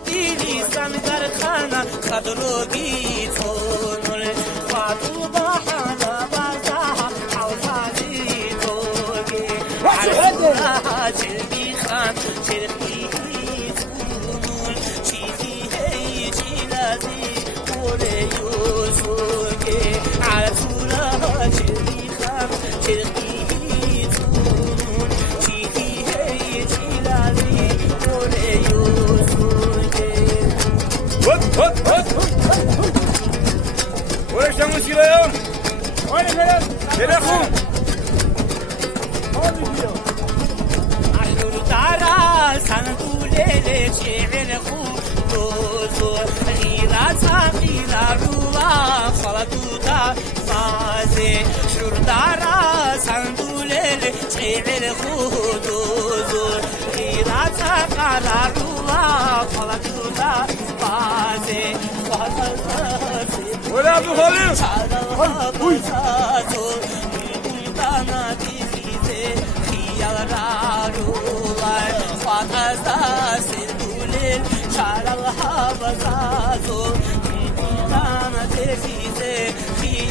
ديلي سمدر خانا خضرو بيتون وعطو بحانا بازاها حوصالي توقي عرفوها جلبي خان شرقي تونون شيخي هي جلازي قولي يوزوقي عرفوها جلبي خان شرقي تونون شيخي هي جلازي قولي يوزوقي Oraya estamos tirando. Olha, galera. Telefone. أحلو تارا سندولة شعر خودوزو غيرات غيرا روا خلطوتا فازي شردارا سندولة شعر خودوزو غيرات قالا روا خلطوتا فازي Olha pro Rolinho.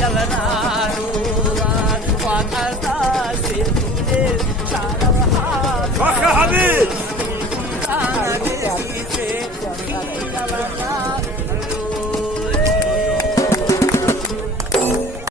خيال